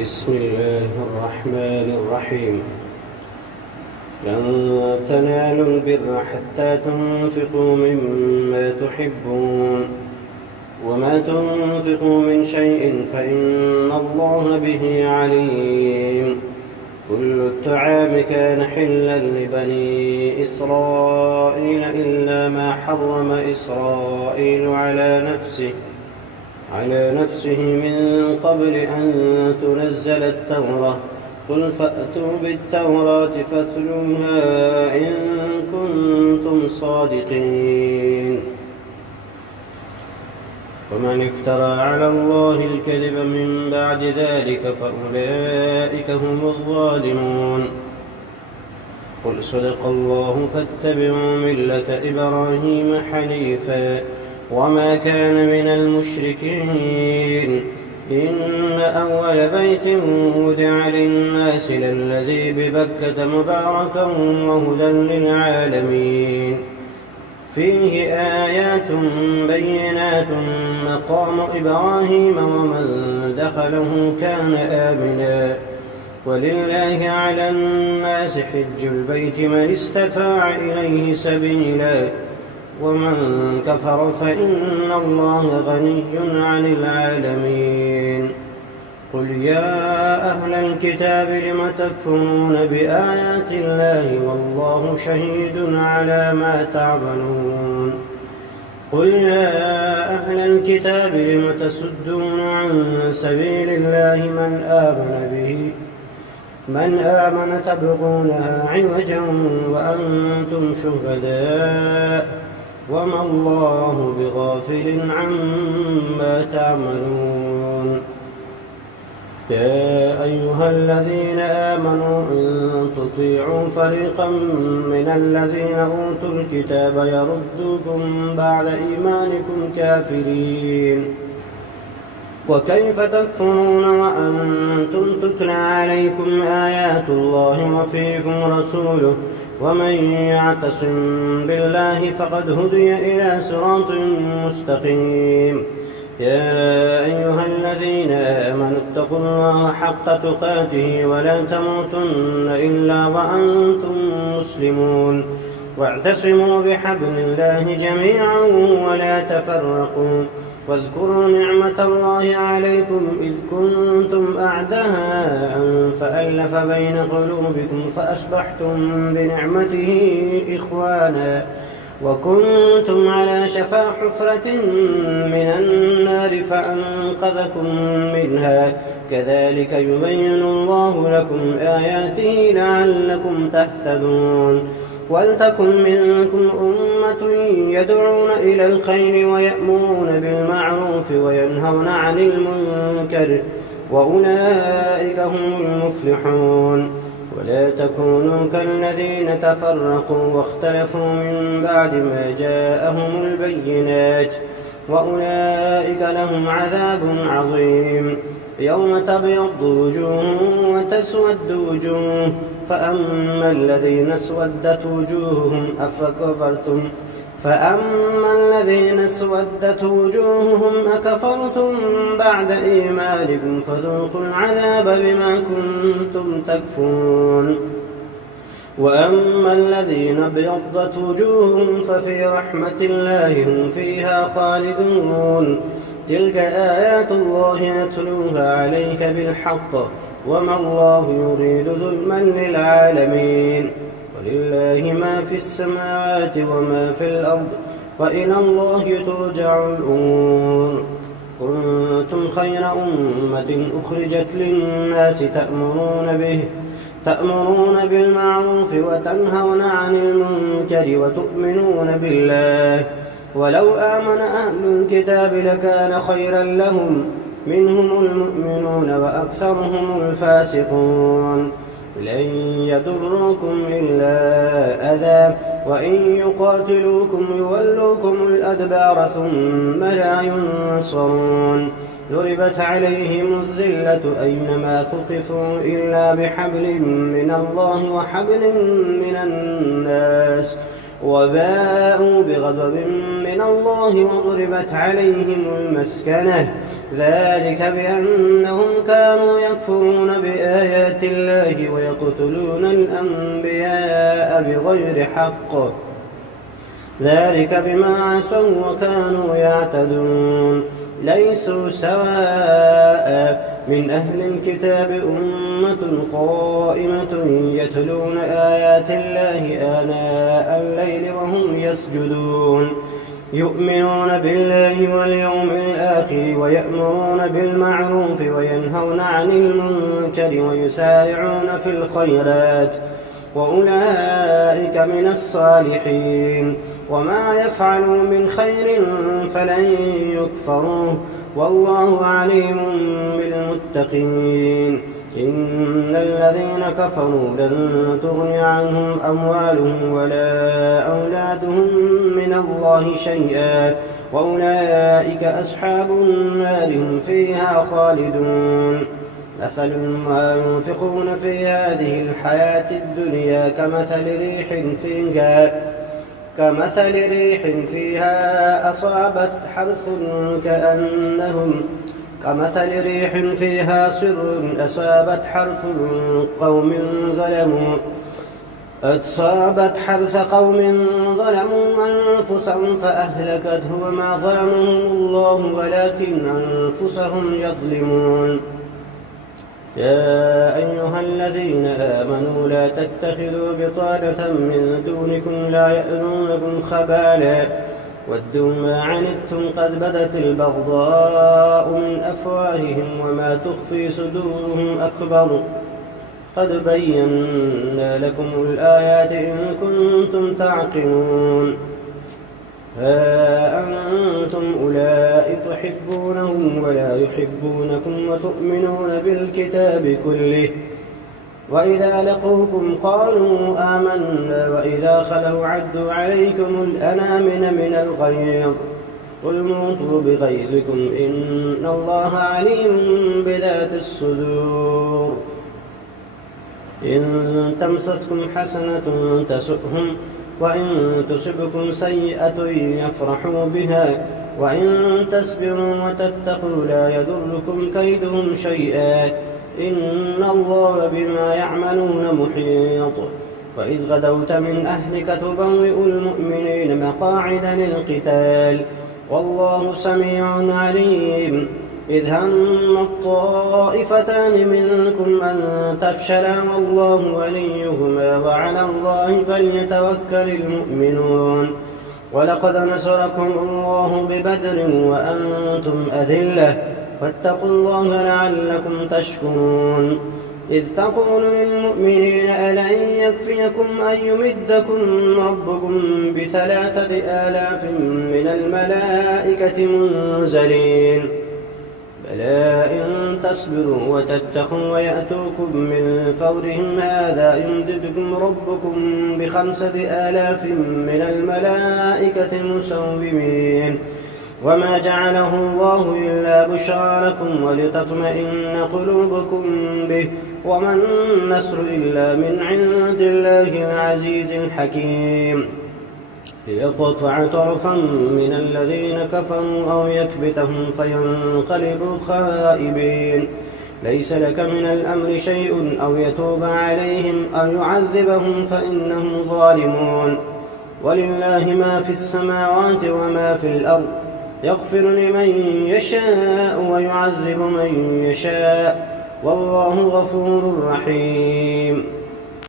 بسم الله الرحمن الرحيم. لن تنالوا البر حتى تنفقوا مما تحبون وما تنفقوا من شيء فإن الله به عليم. كل الطعام كان حلا لبني إسرائيل إلا ما حرم إسرائيل على نفسه من قبل أن تنزل التوراة. قل فأتوا بالتوراة فاتلوها إن كنتم صادقين. ومن افترى على الله الكذب من بعد ذلك فأولئك هم الظالمون. قل صدق الله فاتبعوا ملة إبراهيم حنيفا وما كان من المشركين. إن أول بيت وضع للناس للذي ببكة مباركا وهدى للعالمين. فيه آيات بينات مقام إبراهيم ومن دخله كان آمنا. ولله على الناس حج البيت من استطاع إليه سبيلا ومن كفر فإن الله غني عن العالمين. قل يا أهل الكتاب لم تكفرون بآيات الله والله شهيد على ما تعملون. قل يا أهل الكتاب لم تصدون عن سبيل الله من آمن تبغونها عوجا وأنتم شهداء وما الله بغافل عما تعملون. يا أيها الذين آمنوا إن تطيعوا فريقا من الذين أوتوا الكتاب يردوكم بعد إيمانكم كافرين. وكيف تكفرون وأنتم تتلى عليكم آيات الله وفيكم رسوله ومن يعتصم بالله فقد هدي إلى صراط مستقيم. يا أيها الذين آمنوا اتقوا الله حق تقاته ولا تموتن إلا وأنتم مسلمون. واعتصموا بحبل الله جميعا ولا تفرقوا. واذكروا نعمة الله عليكم إذ كنتم أعداء فألف بين قلوبكم فأصبحتم بنعمته إخوانا وكنتم على شفا حفرة من النار فأنقذكم منها. كذلك يبين الله لكم آياته لعلكم تهتدون. ولتكن منكم أمة يدعون إلى الخير ويأمرون بالمعروف وينهون عن المنكر وأولئك هم المفلحون. ولا تكونوا كالذين تفرقوا واختلفوا من بعد ما جاءهم البينات وأولئك لهم عذاب عظيم. يوم تبيض وجوه وتسود وجوه فأما الذين اسودت وجوههم أكفرتم بعد إيمانكم فذوقوا العذاب بما كنتم تكفرون. وأما الذين ابيضت وجوههم ففي رحمة الله هم فيها خالدون. تلك آيات الله نتلوها عليك بالحق وما الله يريد ظلما للعالمين. ولله ما في السماوات وما في الأرض وإلى الله ترجع الأمور. كنتم خير أمة أخرجت للناس تأمرون بالمعروف وتنهون عن المنكر وتؤمنون بالله. ولو آمن أهل الكتاب لكان خيرا لهم منهم المؤمنون وأكثرهم الفاسقون. لن يضروكم إلا أذى وإن يقاتلوكم يولوكم الأدبار ثم لا ينصرون. ضربت عليهم الذلة أينما ثقفوا إلا بحبل من الله وحبل من الناس وباءوا بغضب من الله وضربت عليهم المسكنة ذلك بأنهم كانوا يكفرون بآيات الله ويقتلون الأنبياء بغير حق، ذلك بما عصوا وكانوا يعتدون. ليسوا سواء من أهل الكتاب أمة قائمة يتلون آيات الله آناء الليل وهم يسجدون، يؤمنون بالله واليوم الآخر ويأمرون بالمعروف وينهون عن المنكر ويسارعون في الخيرات، وأولئك من الصالحين. وما يفعلوا من خير فلن يكفروه، والله عليم بالمتقين. إن الذين كفروا لن تغني عنهم أموالهم ولا أولادهم من الله شيئا، وأولئك أصحاب النار هم فيها خالدون. مثل ما ينفقون في هذه الحياة الدنيا كمثل ريح فيها أصابت حرث قوم ظلموا أنفسهم فأهلكته وما ظلمهم الله ولكن أنفسهم يظلمون. يا أيها الذين آمنوا لا تتخذوا بطانة من دونكم لا يألونكم خبالا ودوا ما عنتم قد بدت البغضاء من أفواههم وما تخفي صدورهم أكبر قد بينا لكم الآيات إن كنتم تعقلون. ها أنتم أولئك تحبونهم ولا يحبونكم وتؤمنون بالكتاب كله، وإذا لقوكم قالوا آمنا وإذا خلوا عدوا عليكم الأنامل من الغيظ قل موتوا بغيظكم إن الله عليم بذات الصدور. إن تمسسكم حسنة تسؤهم وإن تصبكم سيئة يفرحوا بها وإن تصبروا وتتقوا لا يضركم كيدهم شيئا إن الله بما يعملون محيط. وإذ غدوت من أهلك تبوئ المؤمنين مقاعد للقتال والله سميع عليم. إذ هم الطائفتان منكم أن تفشلا والله وليهما وعلى الله فليتوكل المؤمنون. ولقد نصركم الله ببدر وأنتم أذلة فاتقوا الله لعلكم تشكرون. إذ تقول للمؤمنين ألن يكفيكم أن يمدكم ربكم ب3,000 من الملائكة منزلين بلى إن تصبروا وتتقوا ويأتوكم من فورهم هذا يمددكم ربكم ب5,000 من الملائكة مسومين. وما جعله الله إلا بشرى لكم ولتطمئن قلوبكم به وما النصر إلا من عند الله العزيز الحكيم. ليقطع طرفا من الذين كفروا أو يكبتهم فينقلبوا خائبين. ليس لك من الأمر شيء أو يتوب عليهم أو يعذبهم فإنهم ظالمون. ولله ما في السماوات وما في الأرض يغفر لمن يشاء ويعذب من يشاء والله غفور رحيم.